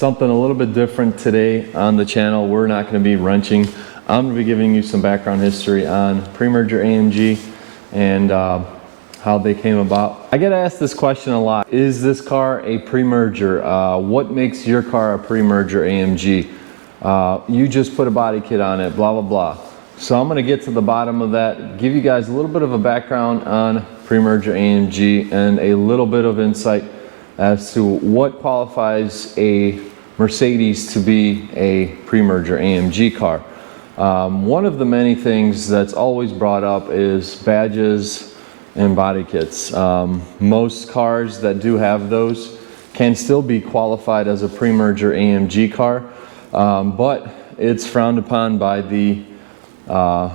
something a little bit different today on the channel. We're not going to be wrenching. I'm going to be giving you some background history on Premerger AMG and how they came about. I get asked this question a lot. Is this car a pre-merger? What makes your car a pre-merger AMG? You just put a body kit on it, blah, blah, blah. So I'm going to get to the bottom of that, give you guys a little bit of a background on Premerger AMG and a little bit of insight as to what qualifies a Mercedes to be a Premerger AMG car. One of the many things that's always brought up is badges and body kits. Most cars that do have those can still be qualified as a Premerger AMG car, but it's frowned upon by the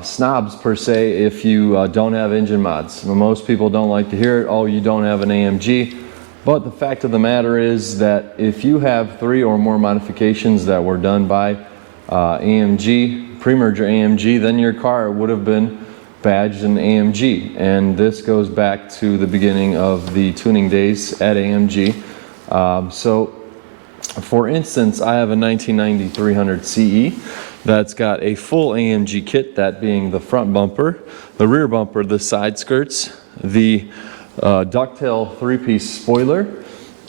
snobs per se if you don't have engine mods. Most people don't like to hear it, oh, you don't have an AMG. But the fact of the matter is that if you have 3 or more modifications that were done by AMG, Premerger AMG, then your car would have been badged an AMG. And this goes back to the beginning of the tuning days at AMG. So for instance, I have a 1990 300 CE that's got a full AMG kit, that being the front bumper, the rear bumper, the side skirts, the ducktail 3-piece spoiler,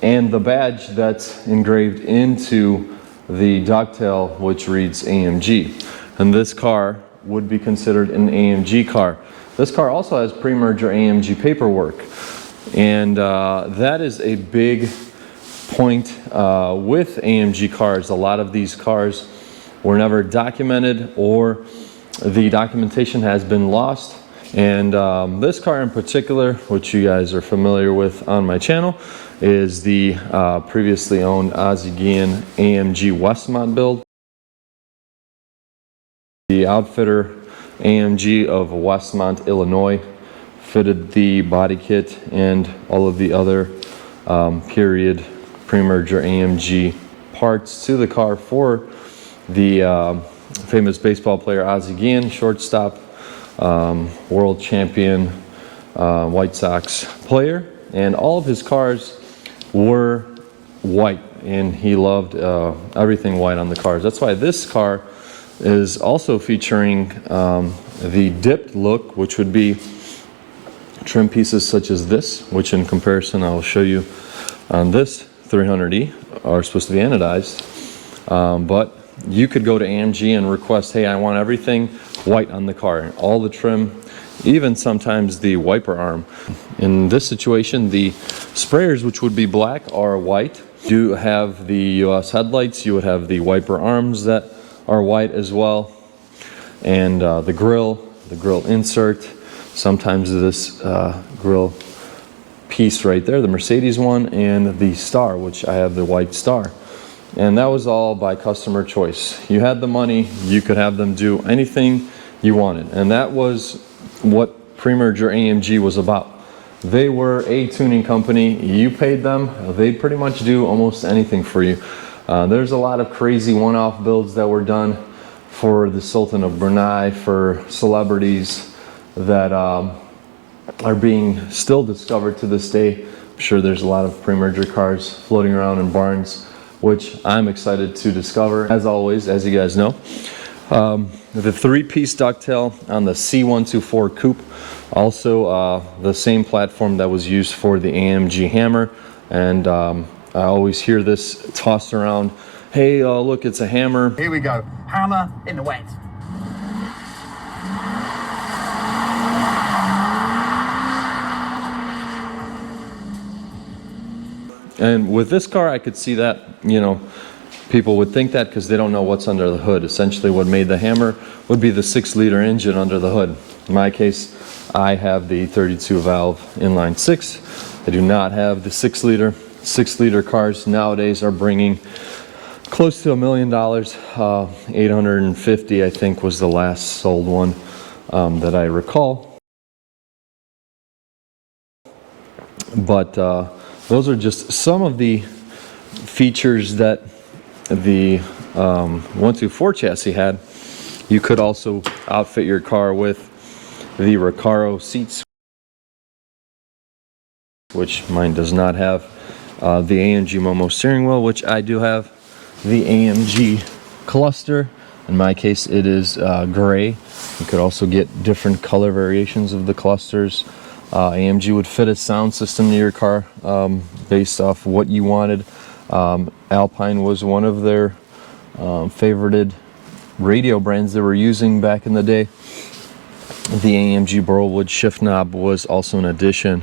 and the badge that's engraved into the ducktail, which reads AMG. And this car would be considered an AMG car. This car also has Premerger AMG paperwork, and that is a big point with AMG cars. A lot of these cars were never documented, or the documentation has been lost. And this car in particular, which you guys are familiar with on my channel, is the previously owned AMG Westmont build. The outfitter AMG of Westmont, Illinois, fitted the body kit and all of the other period Premerger AMG parts to the car for the famous baseball player Ozzie Guillen, shortstop, world champion, White Sox player. And all of his cars were white, and he loved everything white on the cars. That's why this car is also featuring the dipped look, which would be trim pieces such as this, which in comparison I'll show you on this 300E are supposed to be anodized. But you could go to AMG and request, hey, I want everything white on the car, all the trim, even sometimes the wiper arm. In this situation, the sprayers, which would be black, are white. You have the US headlights, you would have the wiper arms that are white as well, and the grill insert, sometimes this grill piece right there, the Mercedes one, and the star, which I have the white star. And that was all by customer choice. You had the money, you could have them do anything you wanted. And that was what Premerger AMG was about. They were a tuning company. You paid them, they'd pretty much do almost anything for you. There's a lot of crazy one-off builds that were done for the Sultan of Brunei, for celebrities that are being still discovered to this day. I'm sure there's a lot of Premerger cars floating around in barns, which I'm excited to discover. As always, as you guys know, the 3-piece ducktail on the C124 coupe, also the same platform that was used for the AMG Hammer. And I always hear this tossed around, hey, look, it's a Hammer. Here we go, Hammer in the wet. And with this car, I could see that, you know, people would think that because they don't know what's under the hood. Essentially, what made the Hammer would be the 6-liter engine under the hood. In my case, I have the 32-valve inline 6. I do not have the 6-liter. 6-liter cars nowadays are bringing close to $1 million. 850, I think, was the last sold one that I recall. But those are just some of the features that the 124 chassis had. You could also outfit your car with the Recaro seats, which mine does not have. The AMG Momo steering wheel, which I do have. the AMG cluster. In my case, it is gray. You could also get different color variations of the clusters. AMG would fit a sound system to your car based off what you wanted. Alpine was one of their favorited radio brands they were using back in the day. The AMG Burlwood shift knob was also an addition.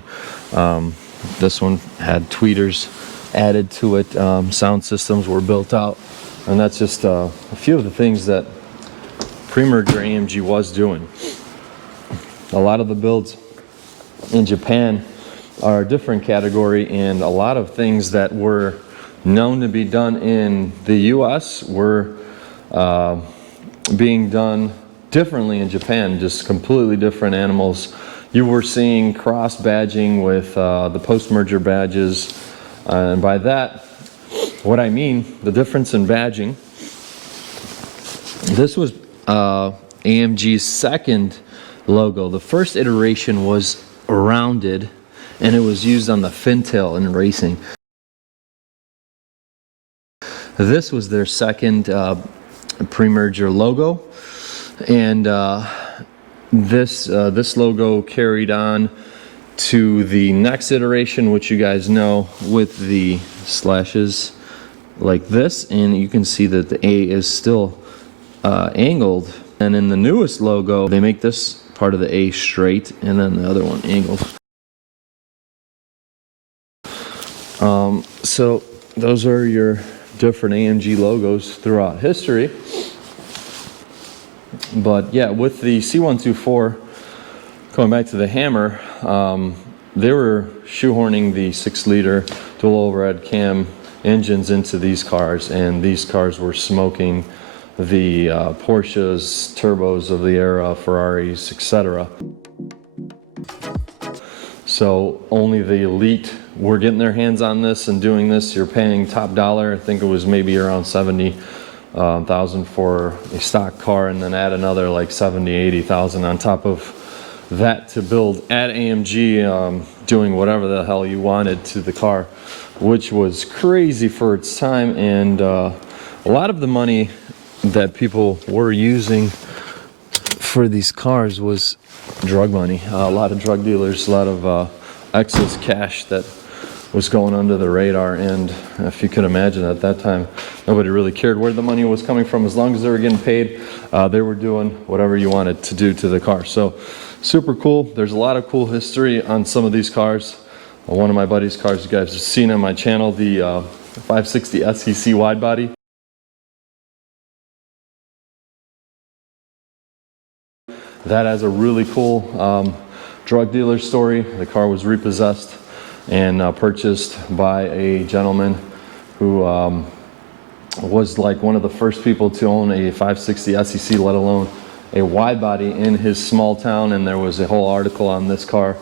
This one had tweeters added to it. Sound systems were built out, and that's just a few of the things that Premerger AMG was doing. A lot of the builds in Japan are a different category, and a lot of things that were known to be done in the US were being done differently in Japan, just completely different animals. You were seeing cross badging with the post-merger badges, and by that, what I mean, the difference in badging, this was AMG's second logo. The first iteration was rounded, and it was used on the fintail in racing. This was their second Premerger logo, and this logo carried on to the next iteration, which you guys know, with the slashes like this, and you can see that the A is still angled. And in the newest logo, they make this part of the A straight and then the other one angled. So those are your different AMG logos throughout history. But yeah, with the C124, going back to the Hammer, they were shoehorning the 6-liter dual overhead cam engines into these cars, and these cars were smoking the Porsches, turbos of the era, Ferraris, etc. So only the elite were getting their hands on this and doing this. You're paying top dollar. I think it was maybe around $70,000 for a stock car, and then add another like $70,000, $80,000 on top of that to build at AMG, doing whatever the hell you wanted to the car, which was crazy for its time. And a lot of the money that people were using for these cars was drug money. A lot of drug dealers, a lot of excess cash that was going under the radar. And if you could imagine, at that time, nobody really cared where the money was coming from. As long as they were getting paid, they were doing whatever you wanted to do to the car. So super cool. There's a lot of cool history on some of these cars. One of my buddy's cars you guys have seen on my channel, the 560 SEC wide body. That has a really cool drug dealer story. The car was repossessed and purchased by a gentleman who was like one of the first people to own a 560 SEC, let alone a wide body, in his small town. And there was a whole article on this car.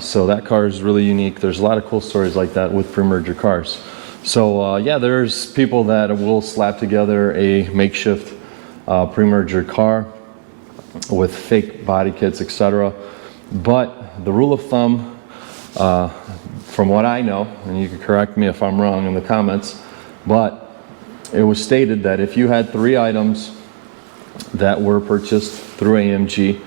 So that car is really unique. There's a lot of cool stories like that with Premerger cars. So yeah, there's people that will slap together a makeshift Premerger car with fake body kits, etc. But the rule of thumb, from what I know, and you can correct me if I'm wrong in the comments, but it was stated that if you had 3 items that were purchased through AMG,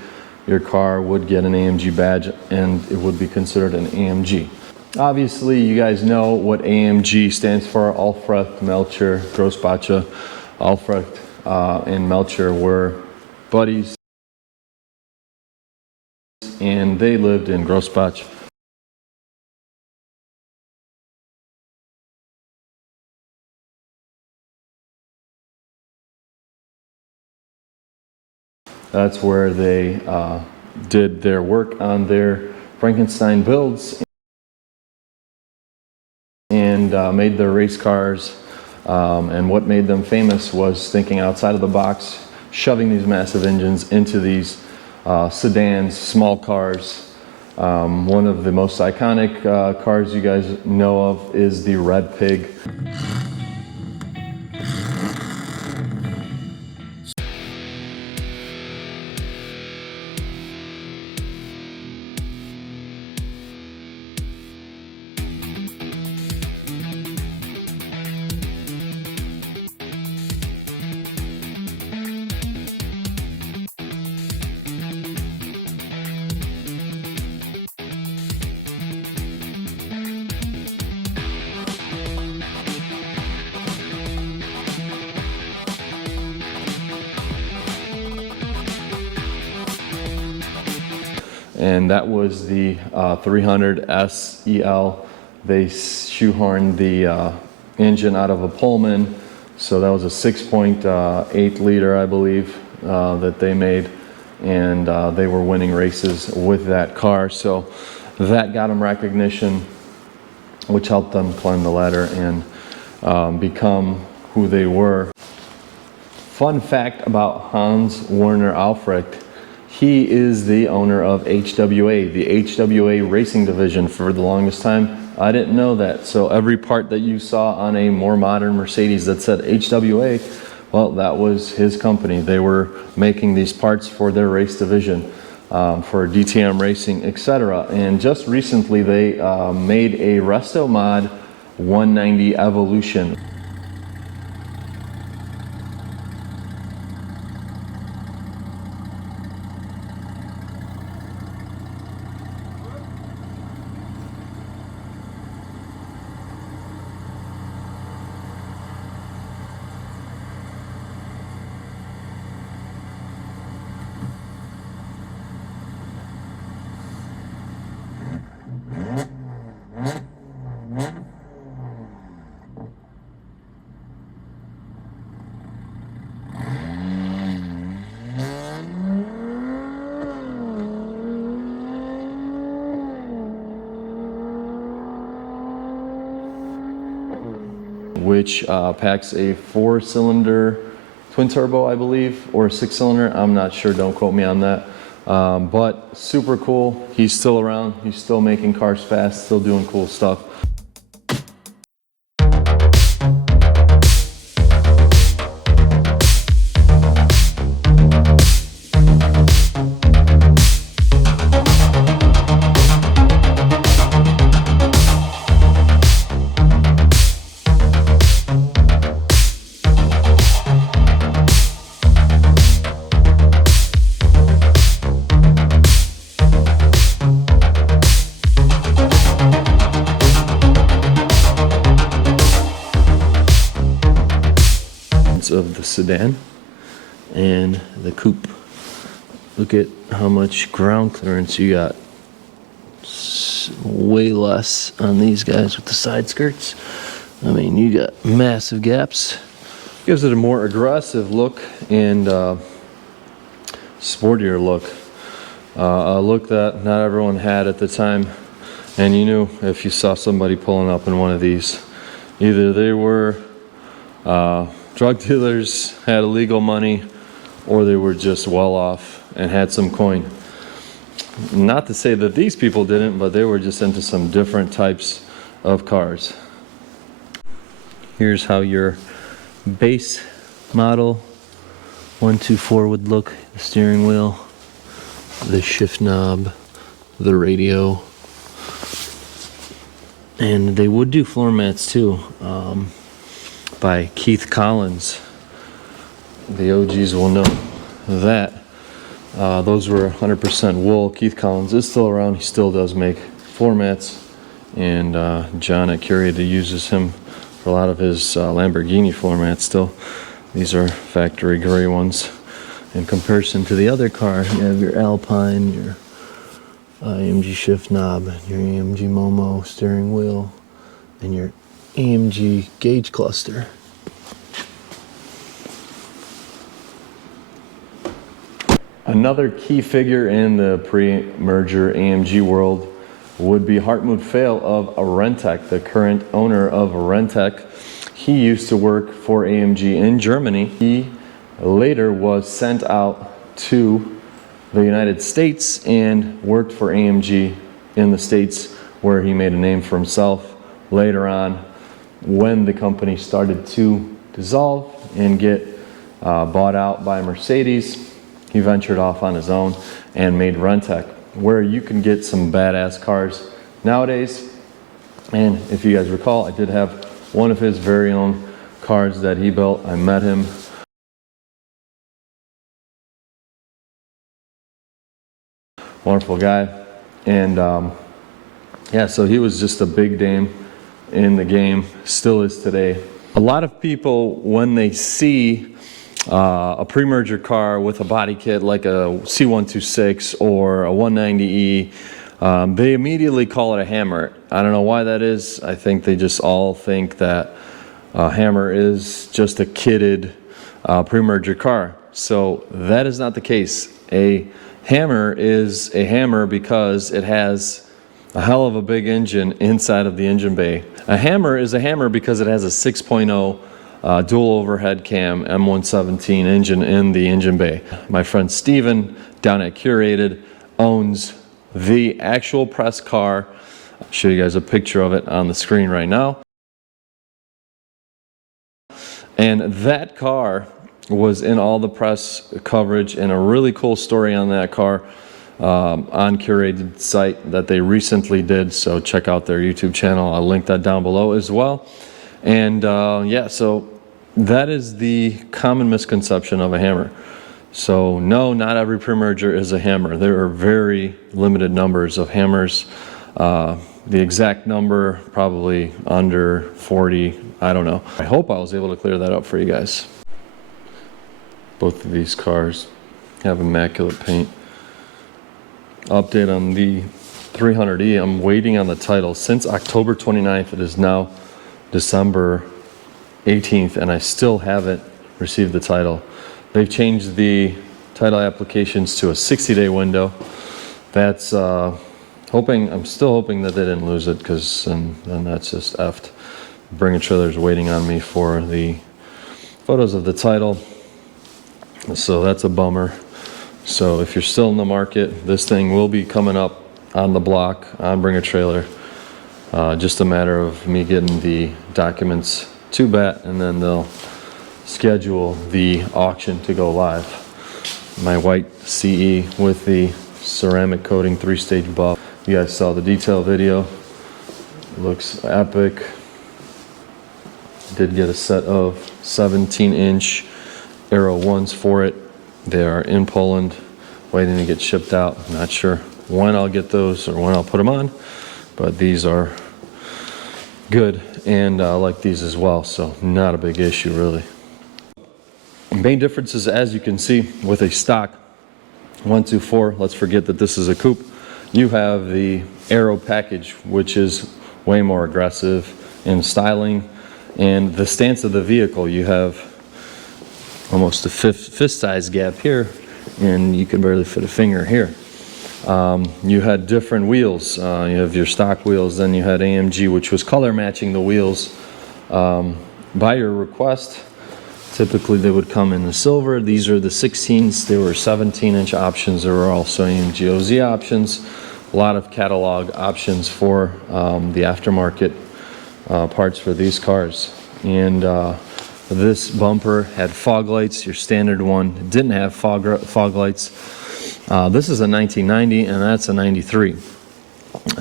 your car would get an AMG badge and it would be considered an AMG. Obviously, you guys know what AMG stands for. Alfred, Melcher, Grossbacher. Alfred and Melcher were buddies, and they lived in Grossbach. That's where they did their work on their Frankenstein builds and made their race cars. And what made them famous was thinking outside of the box, shoving these massive engines into these sedans, small cars. One of the most iconic cars you guys know of is the Red Pig. and that was the 300 SEL. They shoehorned the engine out of a Pullman, so that was a 6.8 liter, I believe, that they made, and they were winning races with that car. So that got them recognition, which helped them climb the ladder and become who they were. Fun fact about Hans Werner Aufrecht: he is the owner of HWA, the HWA racing division for the longest time. I didn't know that. So every part that you saw on a more modern Mercedes that said HWA, well, that was his company. They were making these parts for their race division, for DTM racing, etc. And just recently they made a Resto Mod 190 Evolution. Which packs a 4-cylinder twin turbo, I believe, or a 6-cylinder. I'm not sure, don't quote me on that. But super cool. He's still around. He's still making cars fast, still doing cool stuff. Of the sedan and the coupe. Look at how much ground clearance you got. It's way less on these guys with the side skirts. I mean, you got massive gaps. Gives it a more aggressive look and sportier look. A look that not everyone had at the time. And you knew if you saw somebody pulling up in one of these, either they were drug dealers, had illegal money, or they were just well off and had some coin. Not to say that these people didn't, but they were just into some different types of cars. Here's how your base model 124 would look: the steering wheel, the shift knob, the radio, and they would do floor mats too. By Keith Collins. The OGs will know that. Those were 100% wool. Keith Collins is still around. He still does make floor mats. And John at Curated uses him for a lot of his Lamborghini floor mats still. These are factory gray ones. In comparison to the other car, you have your Alpine, your AMG shift knob, your AMG Momo steering wheel, and your AMG gauge cluster. Another key figure in the pre-merger AMG world would be Hartmut Fehl of Renntech, the current owner of Renntech. He used to work for AMG in Germany. He later was sent out to the United States and worked for AMG in the States, where he made a name for himself. Later on, when the company started to dissolve and get bought out by Mercedes, he ventured off on his own and made Renntech, where you can get some badass cars nowadays. And if you guys recall, I did have one of his very own cars that he built. I met him. Wonderful guy. And yeah, so he was just a big name in the game, still is today. A lot of people, when they see a pre-merger car with a body kit like a C126 or a 190E, they immediately call it a Hammer. I don't know why that is. I think they just all think that Hammer is just a kitted pre-merger car. So that is not the case. A Hammer is a Hammer because it has a hell of a big engine inside of the engine bay. A Hammer is a Hammer because it has a 6.0 dual overhead cam M117 engine in the engine bay. My friend Steven down at Curated owns the actual press car. I'll show you guys a picture of it on the screen right now. And that car was in all the press coverage, and a really cool story on that car on Curated site that they recently did. So check out their YouTube channel. I'll link that down below as well. And yeah, so that is the common misconception of a Hammer. So no, not every Premerger is a Hammer. There are very limited numbers of Hammers. The exact number, probably under 40, I don't know. I hope I was able to clear that up for you guys. Both of these cars have immaculate paint. Update on the 300E, I'm waiting on the title. Since October 29th, it is now December 18th, and I still haven't received the title. They've changed the title applications to a 60-day window. That's I'm still hoping that they didn't lose it, because then that's just effed. Bring a Trailer's waiting on me for the photos of the title. So that's a bummer. So if you're still in the market, this thing will be coming up on the block on Bring a Trailer. Just a matter of me getting the documents to BAT, and then they'll schedule the auction to go live. My white CE with the ceramic coating 3-stage buff. You guys saw the detail video. It looks epic. Did get a set of 17-inch Aero 1s for it. They are in Poland, waiting to get shipped out. I'm not sure when I'll get those or when I'll put them on, but these are good, and I like these as well, so not a big issue really. Main differences, as you can see, with a stock 124, let's forget that this is a coupe. You have the Aero package, which is way more aggressive in styling, and the stance of the vehicle. You have almost a fist size gap here, and you can barely fit a finger here. You had different wheels. You have your stock wheels, then you had AMG, which was color matching the wheels by your request. Typically they would come in the silver. These are the 16s. There were 17-inch options. There were also AMG OZ options. A lot of catalog options for the aftermarket parts for these cars. And this bumper had fog lights. Your standard one didn't have fog lights. This is a 1990, and that's a 93.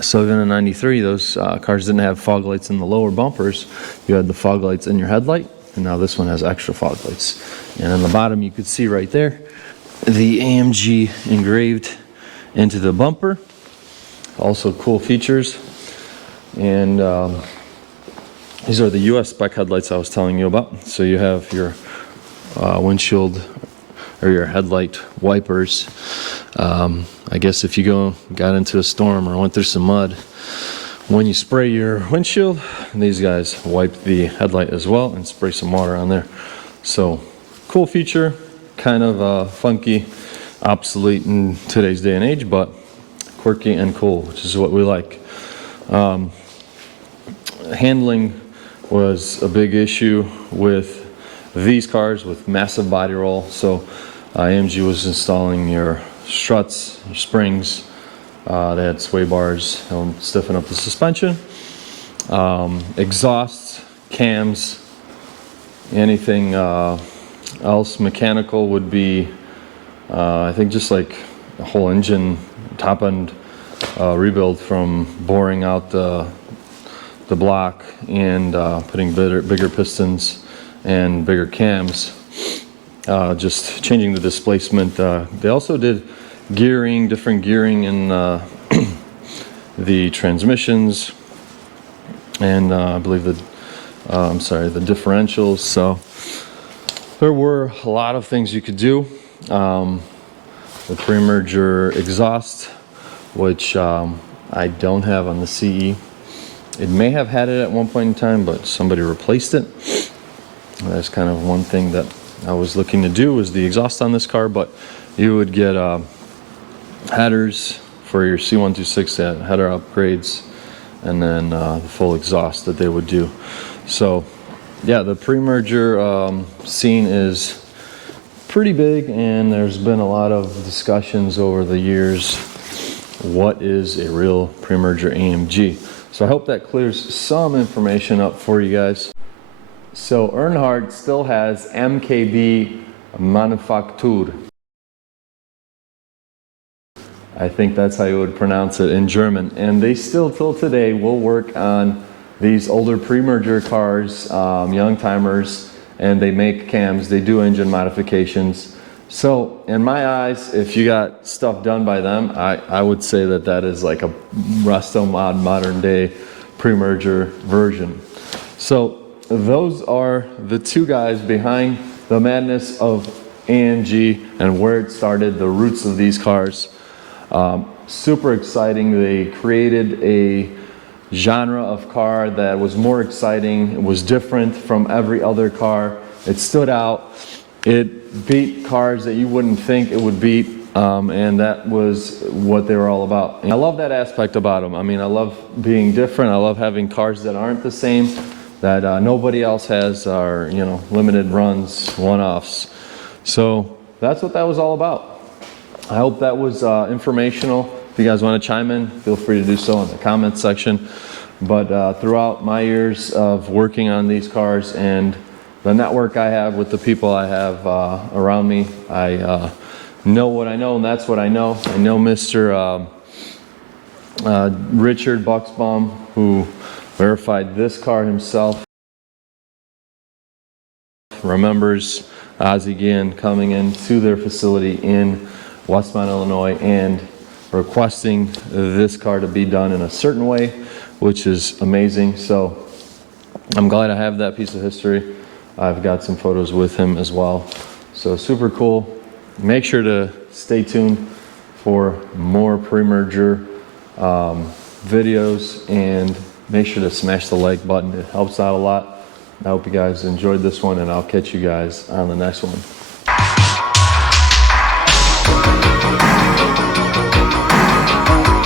So even in 93, those cars didn't have fog lights in the lower bumpers. You had the fog lights in your headlight, and now this one has extra fog lights. And on the bottom, you could see right there, the AMG engraved into the bumper. Also cool features. And these are the US spec headlights I was telling you about. So you have your windshield or your headlight wipers. I guess if you got into a storm or went through some mud, when you spray your windshield, these guys wipe the headlight as well and spray some water on there. So cool feature, kind of funky, obsolete in today's day and age, but quirky and cool, which is what we like. Handling was a big issue with these cars with massive body roll. So AMG was installing your struts, your springs. They had sway bars to stiffen up the suspension. Exhausts, cams, anything else mechanical would be, I think, just like a whole engine top end rebuild, from boring out the block and putting bigger pistons and bigger cams, just changing the displacement. They also did gearing, different gearing in the transmissions, and I believe the differentials. So There were a lot of things you could do. The Premerger exhaust, which I don't have on the CE. It may have had it at one point in time, but somebody replaced it. That's kind of one thing that I was looking to do, was the exhaust on this car, but you would get headers for your C126 header upgrades, and then the full exhaust that they would do. So yeah, the Premerger scene is pretty big, and there's been a lot of discussions over the years. What is a real Premerger AMG? So I hope that clears some information up for you guys. So Earnhardt still has MKB Manufaktur. I think that's how you would pronounce it in German. And they still, till today, will work on these older Premerger cars, young timers, and they make cams, they do engine modifications. So in my eyes, if you got stuff done by them, I would say that that is like a resto mod modern day Premerger version. So those are the two guys behind the madness of AMG and where it started, the roots of these cars. Super exciting. They created a genre of car that was more exciting. It was different from every other car. It stood out. It beat cars that you wouldn't think it would beat, and that was what they were all about. And I love that aspect about them. I mean, I love being different. I love having cars that aren't the same, that nobody else has, are, you know, limited runs, one-offs. So that's what that was all about. I hope that was informational. If you guys want to chime in, feel free to do so in the comments section. But throughout my years of working on these cars and the network I have with the people I have around me, I know what I know, and that's what I know. I know Mr. Richard Buxbaum, who verified this car himself, remembers Ozzie Guillen coming into their facility in Westmont, Illinois, and requesting this car to be done in a certain way, which is amazing. So I'm glad I have that piece of history. I've got some photos with him as well. So super cool. Make sure to stay tuned for more Premerger videos, and make sure to smash the like button. It helps out a lot. I hope you guys enjoyed this one, and I'll catch you guys on the next one.